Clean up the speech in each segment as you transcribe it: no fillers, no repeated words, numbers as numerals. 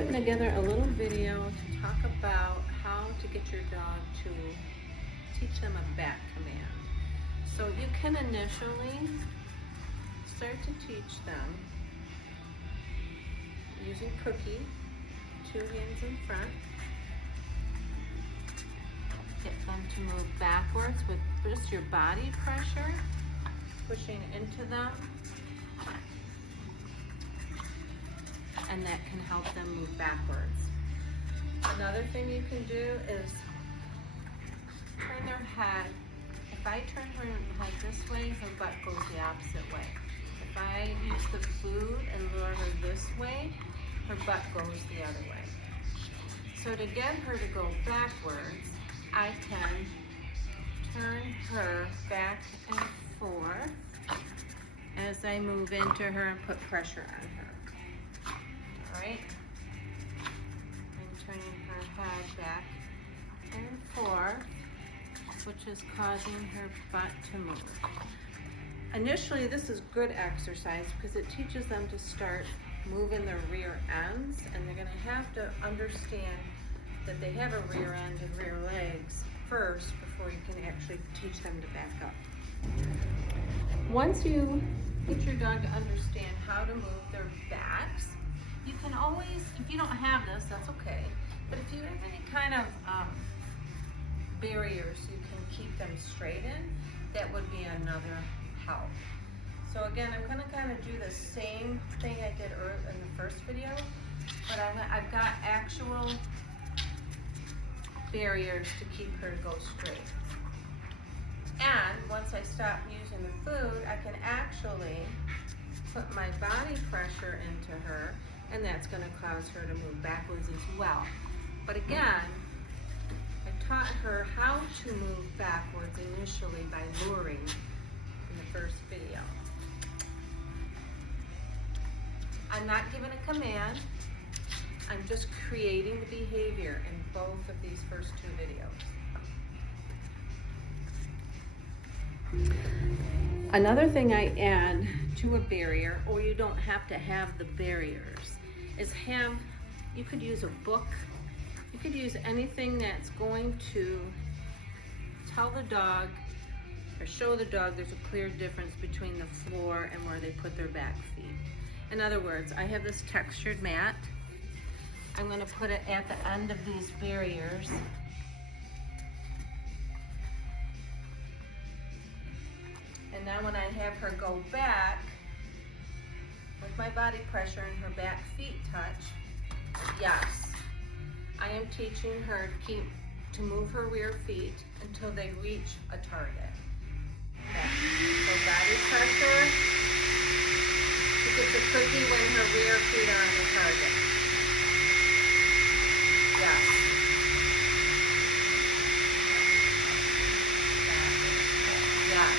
putting together a little video to talk about how to get your dog to teach them a back command. So you can initially start to teach them using Cookie, 2 hands in front. Get them to move backwards with just your body pressure, pushing into them. And that can help them move backwards. Another thing you can do is turn their head. If I turn her head this way, her butt goes the opposite way. If I use the food and lure her this way, her butt goes the other way. So to get her to go backwards, I can turn her back and forth as I move into her and put pressure on her. Alright, I'm turning her head back and forth, which is causing her butt to move. Initially, this is good exercise because it teaches them to start moving their rear ends, and they're going to have to understand that they have a rear end and rear legs first before you can actually teach them to back up. Once you get your dog to understand how to move their backs, you can always, if you don't have this, that's okay, but if you have any kind of barriers you can keep them straight in, that would be another help. So again, I'm going to kind of do the same thing I did in the first video, but I've got actual barriers to keep her to go straight. And once I stop using the food, I can actually put my body pressure into her, and that's going to cause her to move backwards as well. But again, I taught her how to move backwards initially by luring in the first video. I'm not giving a command, I'm just creating the behavior in both of these first 2 videos. Another thing I add to a barrier, or you don't have to have the barriers, is you could use a book, you could use anything that's going to tell the dog or show the dog there's a clear difference between the floor and where they put their back feet. In other words, I have this textured mat. I'm going to put it at the end of these barriers. And now when I have her go back, with my body pressure and her back feet touch, yes, I am teaching her to move her rear feet until they reach a target. Okay. So body pressure, she gets a cookie when her rear feet are on the target. Yes. Yes.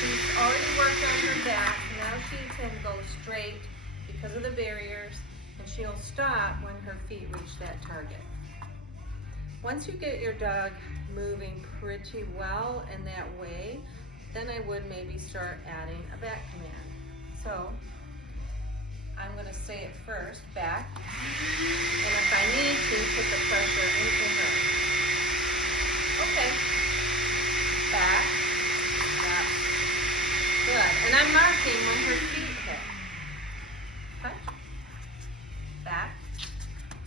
She's already worked on her back, now she can go straight because of the barriers, and she'll stop when her feet reach that target. Once you get your dog moving pretty well in that way, then I would maybe start adding a back command. So I'm going to say it first, back, and if I need to, put the pressure into her. Okay, back. Good. And I'm marking when her feet hit. Touch. Back.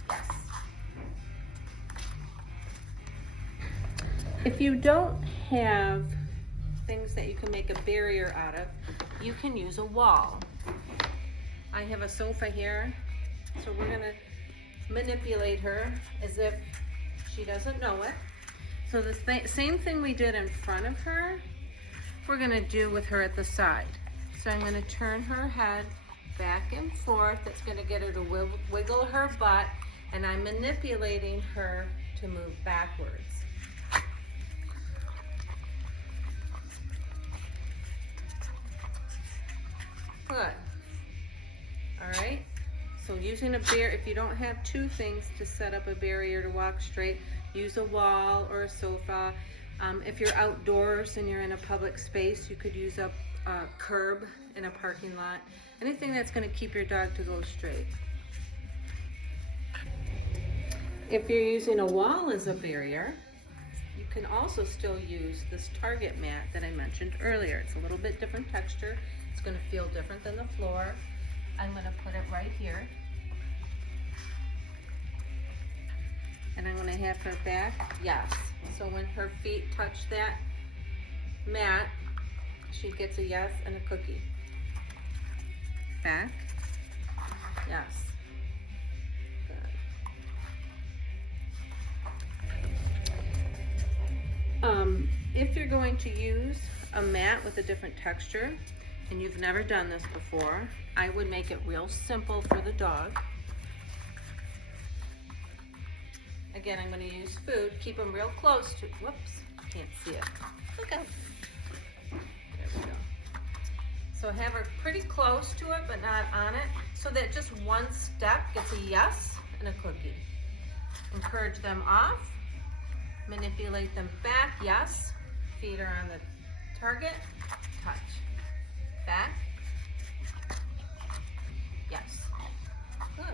Yes. If you don't have things that you can make a barrier out of, you can use a wall. I have a sofa here, so we're going to manipulate her as if she doesn't know it. So the same thing we did in front of her, we're going to do with her at the side. So I'm going to turn her head back and forth. That's going to get her to wiggle her butt, and I'm manipulating her to move backwards. Good. All right. So using a barrier, if you don't have 2 things to set up a barrier to walk straight, use a wall or a sofa. If you're outdoors and you're in a public space, you could use a curb in a parking lot. Anything that's going to keep your dog to go straight. If you're using a wall as a barrier, you can also still use this Target mat that I mentioned earlier. It's a little bit different texture. It's going to feel different than the floor. I'm going to put it right here. And I'm going to have her back, yes. So when her feet touch that mat, she gets a yes and a cookie. Back, yes. Good. If you're going to use a mat with a different texture, and you've never done this before, I would make it real simple for the dog. Again, I'm going to use food. Keep them real close to, whoops, can't see it. Look out. There we go. So have her pretty close to it, but not on it, so that just one step gets a yes and a cookie. Encourage them off, manipulate them back, yes. Feet are on the target, touch. Back, yes. Good.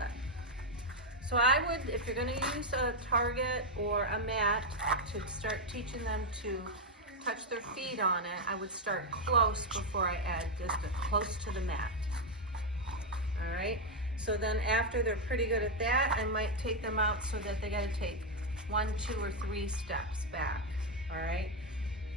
So I would, if you're going to use a target or a mat to start teaching them to touch their feet on it, I would start close before I add distance, close to the mat. All right. So then after they're pretty good at that, I might take them out so that they got to take 1, 2, or 3 steps back. All right.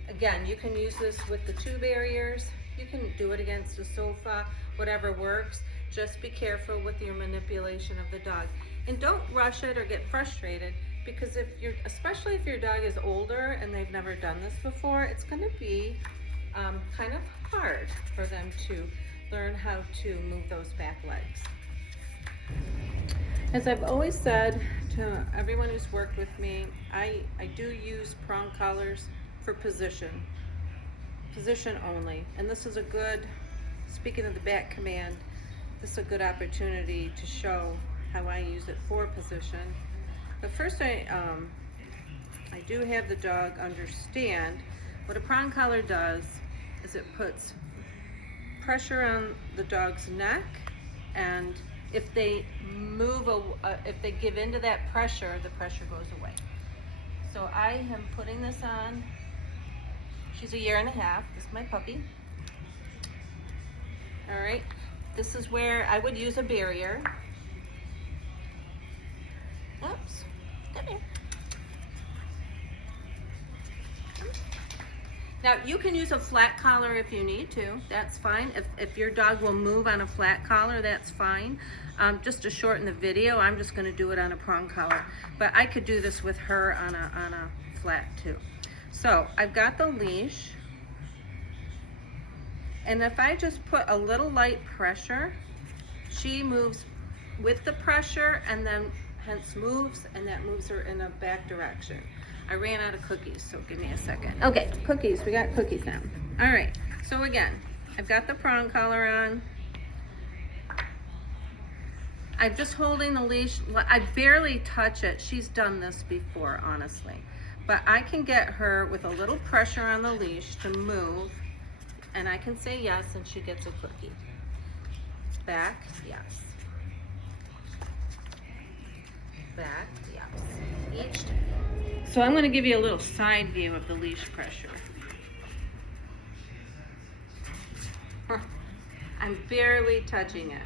Again, you can use this with the 2 barriers. You can do it against a sofa, whatever works. Just be careful with your manipulation of the dog. And don't rush it or get frustrated, because especially if your dog is older and they've never done this before, it's going to be kind of hard for them to learn how to move those back legs. As I've always said to everyone who's worked with me, I do use prong collars for position only. And this is a good, speaking of the back command, this is a good opportunity to show how I use it for position. But first I do have the dog understand what a prong collar does is it puts pressure on the dog's neck, and if they move, if they give into that pressure, the pressure goes away. So I am putting this on. She's 1.5 years. This is my puppy. All right. This is where I would use a barrier. Oops. Come here. Now you can use a flat collar if you need to. That's fine. If your dog will move on a flat collar, that's fine. Just to shorten the video, I'm just going to do it on a prong collar. But I could do this with her on a flat too. So I've got the leash, and if I just put a little light pressure, she moves with the pressure and then hence moves, and that moves her in a back direction. I ran out of cookies, so give me a second. Okay, cookies, we got cookies now. All right, so again, I've got the prong collar on. I'm just holding the leash. I barely touch it. She's done this before, honestly. But I can get her with a little pressure on the leash to move, and I can say yes, and she gets a cookie. Back, yes. Back, yes. Each time. So I'm going to give you a little side view of the leash pressure. I'm barely touching it.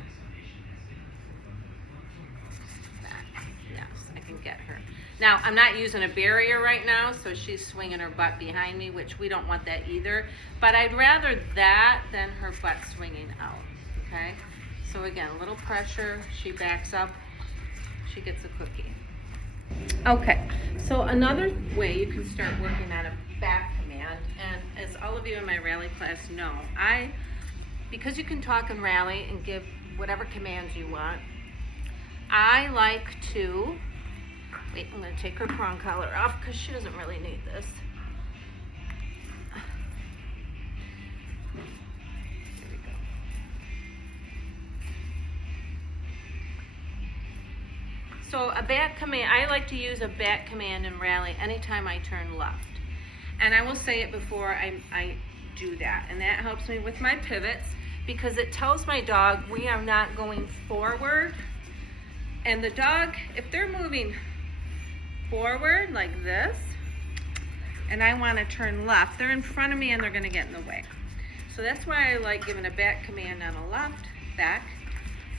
Back, yes, I can get her. Now, I'm not using a barrier right now, so she's swinging her butt behind me, which we don't want that either. But I'd rather that than her butt swinging out, okay? So again, a little pressure, she backs up, she gets a cookie. Okay, so another way you can start working on a back command, and as all of you in my rally class know, because you can talk and rally and give whatever commands you want, I like to, wait, I'm going to take her prong collar off because she doesn't really need this. There we go. So a back command, I like to use a back command in rally anytime I turn left. And I will say it before I do that. And that helps me with my pivots because it tells my dog we are not going forward. And the dog, if they're moving forward like this, and I want to turn left, they're in front of me and they're going to get in the way. So that's why I like giving a back command on a left, back,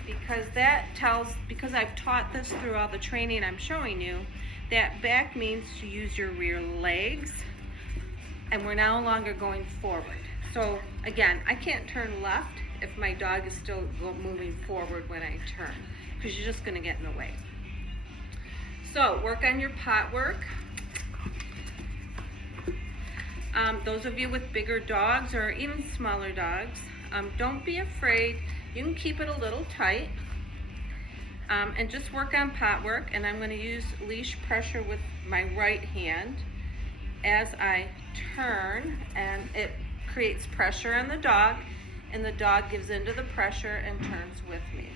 because that tells, because I've taught this through all the training I'm showing you, that back means to use your rear legs, and we're no longer going forward. So again, I can't turn left if my dog is still moving forward when I turn, because you're just going to get in the way. So work on your pot work. Those of you with bigger dogs or even smaller dogs, don't be afraid. You can keep it a little tight and just work on pot work. And I'm going to use leash pressure with my right hand as I turn, and it creates pressure on the dog, and the dog gives into the pressure and turns with me.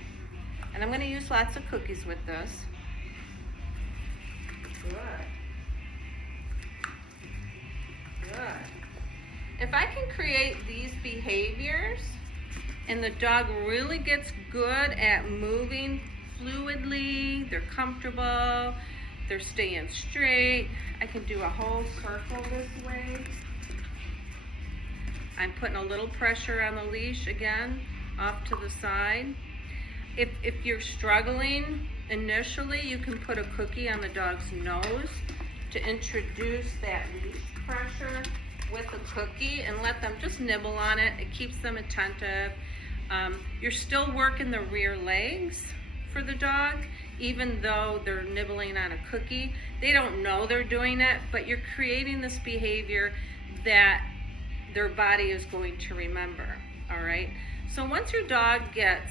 And I'm going to use lots of cookies with this. Good. Good. If I can create these behaviors and the dog really gets good at moving fluidly, they're comfortable, they're staying straight, I can do a whole circle this way. I'm putting a little pressure on the leash again, off to the side. If you're struggling initially, you can put a cookie on the dog's nose to introduce that leash pressure with a cookie and let them just nibble on it. It keeps them attentive. You're still working the rear legs for the dog, even though they're nibbling on a cookie. They don't know they're doing it, but you're creating this behavior that their body is going to remember, all right? So once your dog gets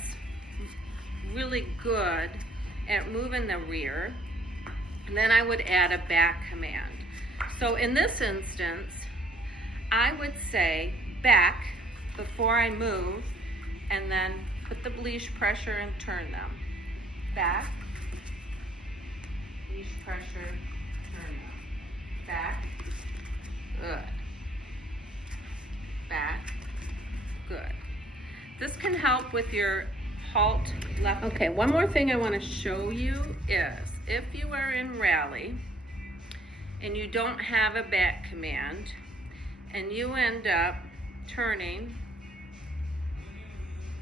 really good at moving the rear, then I would add a back command. So in this instance, I would say back before I move, and then put the leash pressure and turn them. Back, leash pressure, turn them. Back, good. Back, good. This can help with your halt left. Okay, one more thing I want to show you is if you are in rally and you don't have a back command and you end up turning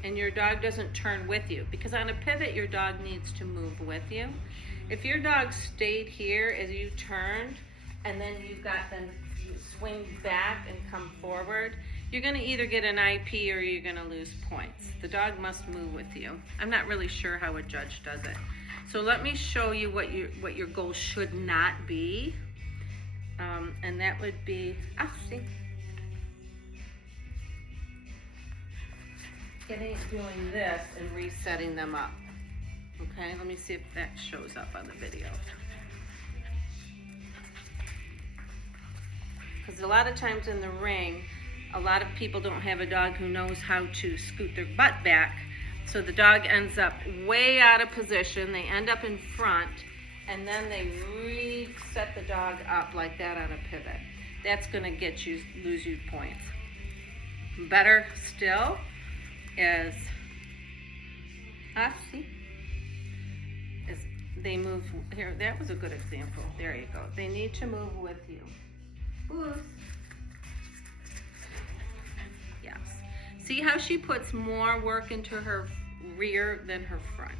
and your dog doesn't turn with you, because on a pivot your dog needs to move with you. If your dog stayed here as you turned and then you got them swing back and come forward, you're going to either get an IP or you're going to lose points. The dog must move with you. I'm not really sure how a judge does it. So let me show you what your goal should not be. And that would be, see, doing this and resetting them up. Okay, let me see if that shows up on the video. Because a lot of times in the ring, a lot of people don't have a dog who knows how to scoot their butt back. So the dog ends up way out of position. They end up in front, and then they reset the dog up like that on a pivot. That's going to lose you points. Better still is, see, is they move here. That was a good example. There you go. They need to move with you. Boost. Yes. See how she puts more work into her rear than her front.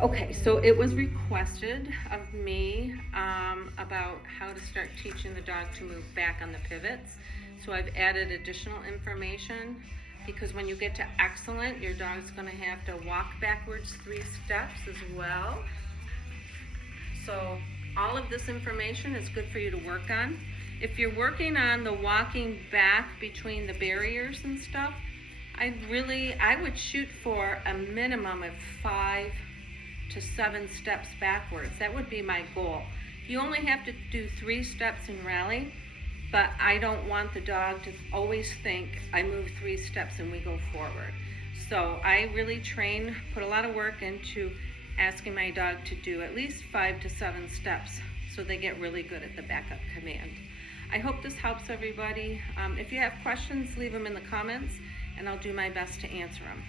Okay, so it was requested of me about how to start teaching the dog to move back on the pivots. So I've added additional information, because when you get to excellent, your dog's going to have to walk backwards 3 steps as well. So all of this information is good for you to work on. If you're working on the walking back between the barriers and stuff, I would shoot for a minimum of 5 to 7 steps backwards. That would be my goal. You only have to do 3 steps in rally, but I don't want the dog to always think I move 3 steps and we go forward. So I really put a lot of work into asking my dog to do at least 5 to 7 steps so they get really good at the backup command. I hope this helps everybody. If you have questions, leave them in the comments, and I'll do my best to answer them.